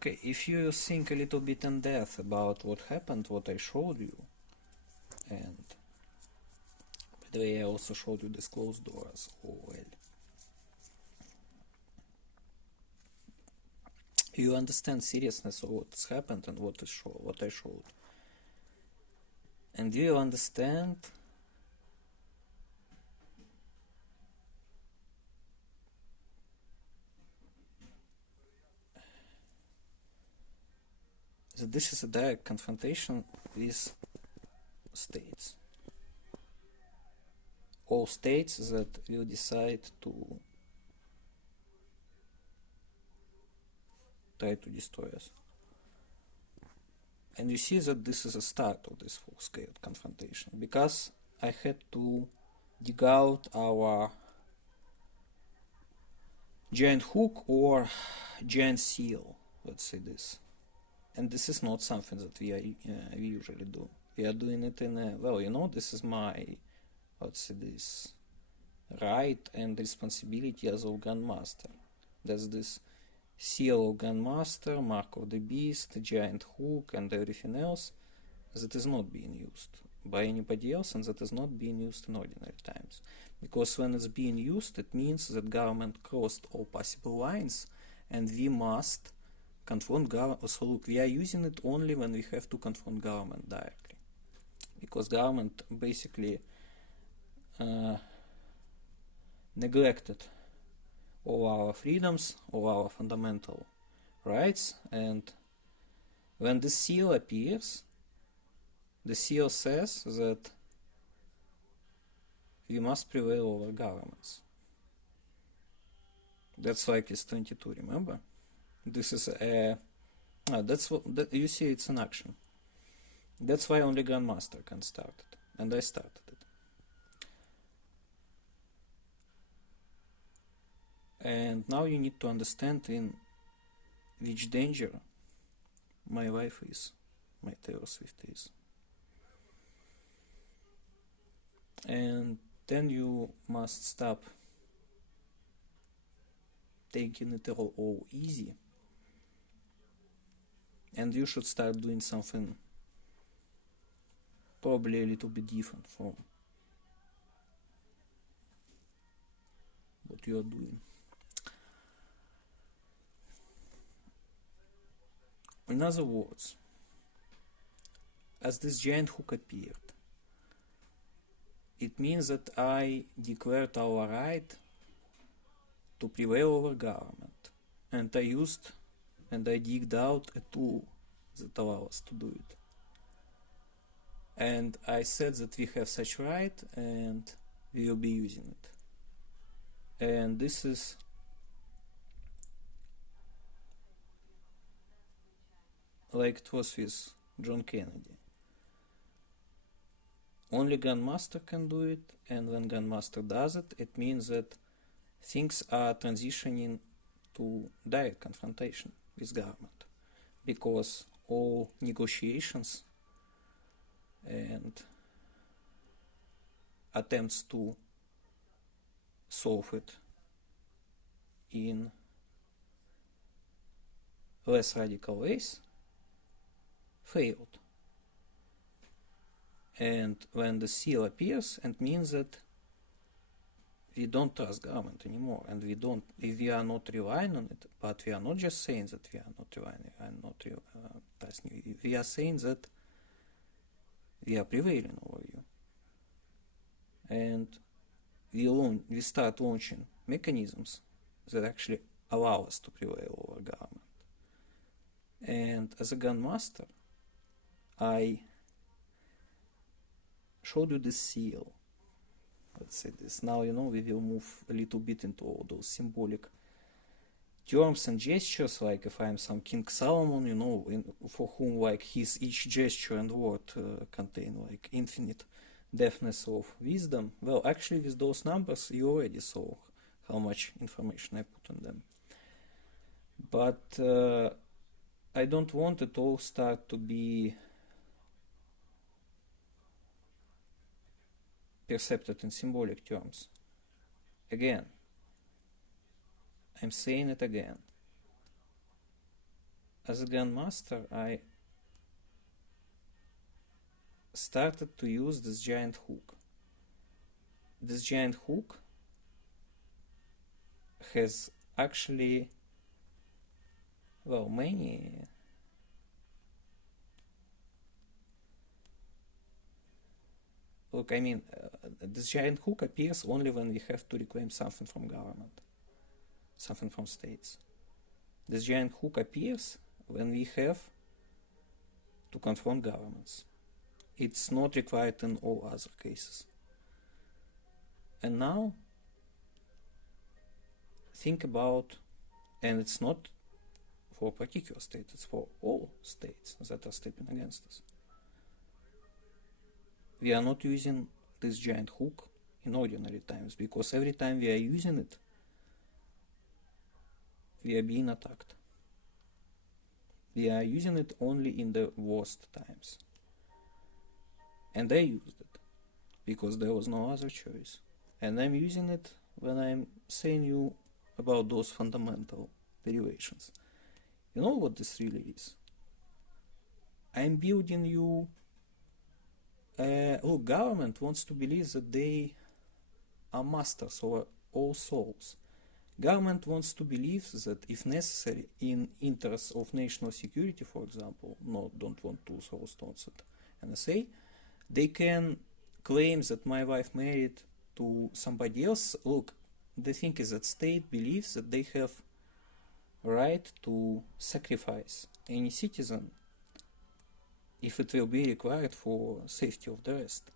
Okay, if you think a little bit in depth about what happened, what I showed you, and by the way, I also showed you this closed door as OL. You understand seriousness of what's happened and what I showed. And do you understand that this is a direct confrontation with states? All states that will decide to try to destroy us. And you see that this is a start of this full-scale confrontation, because I had to dig out our giant hook or giant seal, let's say this. And this is not something that we usually do. We are doing it in a, well, you know, this is my, let's say this, right and responsibility as a Grandmaster. There's this seal of Grandmaster, Mark of the Beast, giant hook, and everything else that is not being used by anybody else, and that is not being used in ordinary times. Because when it's being used, it means that government crossed all possible lines, and we must confront government. So look, we are using it only when we have to confront government directly, because government basically neglected all our freedoms, all our fundamental rights, and when the seal appears, the seal says that we must prevail over governments. That's like it's 22, remember? This is a, that's what, you see it's in action. That's why only Grandmaster can start it, and I started it. And now you need to understand in which danger my life is, my Taylor Swift is. And then you must stop taking it all easy, and you should start doing something probably a little bit different from what you are doing. In other words, as this giant hook appeared, it means that I declared our right to prevail over government, and I used and I digged out a tool that allows us to do it. And I said that we have such right and we will be using it. And this is like it was with John Kennedy. Only Grandmaster can do it, and when Grandmaster does it, it means that things are transitioning to direct confrontation with government, because all negotiations and attempts to solve it in less radical ways failed. And when the seal appears, it means that we don't trust government anymore, and we are not relying on it. But we are not just saying that we are not relying and not trusting. We are saying that we are prevailing over you, and we start launching mechanisms that actually allow us to prevail over government. And as a Grandmaster, I showed you this seal. Let's say this. Now, you know, we will move a little bit into all those symbolic terms and gestures, like if I'm some King Solomon, you know, for whom like each gesture and word contain like infinite depthness of wisdom. Well, actually with those numbers you already saw how much information I put in them. But I don't want it all start to be perceived in symbolic terms. Again, I'm saying it again. as a grandmaster, I started to use this giant hook. This giant hook has actually, well, many look, I mean, this giant hook appears only when we have to reclaim something from government, something from states. This giant hook appears when we have to confront governments. It's not required in all other cases. And now, think about, and it's not for a particular state, it's for all states that are stepping against us. We are not using this giant hook in ordinary times, because every time we are using it, we are being attacked. We are using it only in the worst times. And I used it because there was no other choice. And I'm using it when I'm saying you about those fundamental derivations. You know what this really is? I'm building you. Look, government wants to believe that they are masters over all souls. Government wants to believe that if necessary, in interests of national security, for example, don't want to throw stones at NSA, they can claim that my wife married to somebody else. Look, the thing is that state believes that they have a right to sacrifice any citizen if it will be required for safety of the rest.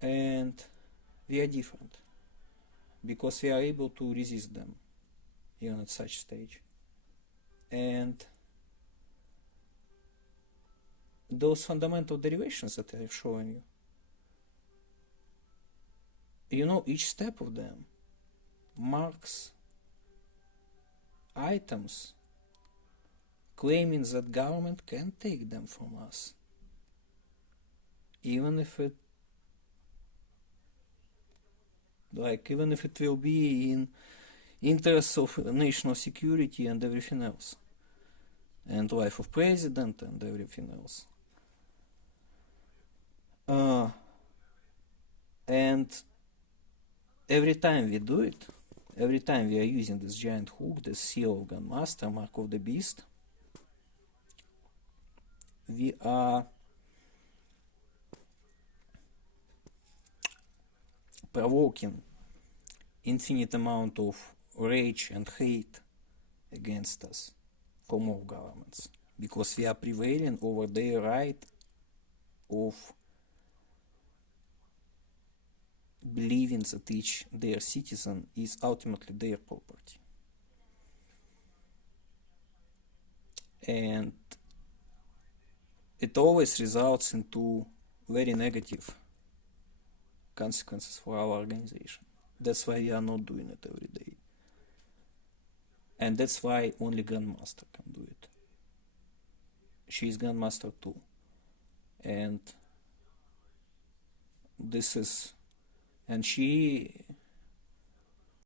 And we are different, because we are able to resist them even at such stage. And those fundamental derivations that I have shown you know, each step of them marks items claiming that government can take them from us, even if it will be in interests of national security and everything else, and life of president and everything else. And every time we do it, every time we are using this giant hook, the seal of Grandmaster, mark of the beast, we are provoking infinite amount of rage and hate against us from all governments, because we are prevailing over their right of believing that their citizen is ultimately their property. And it always results into very negative consequences for our organization. That's why we are not doing it every day. And that's why only Grandmaster can do it. She is Grandmaster too. And this is, and she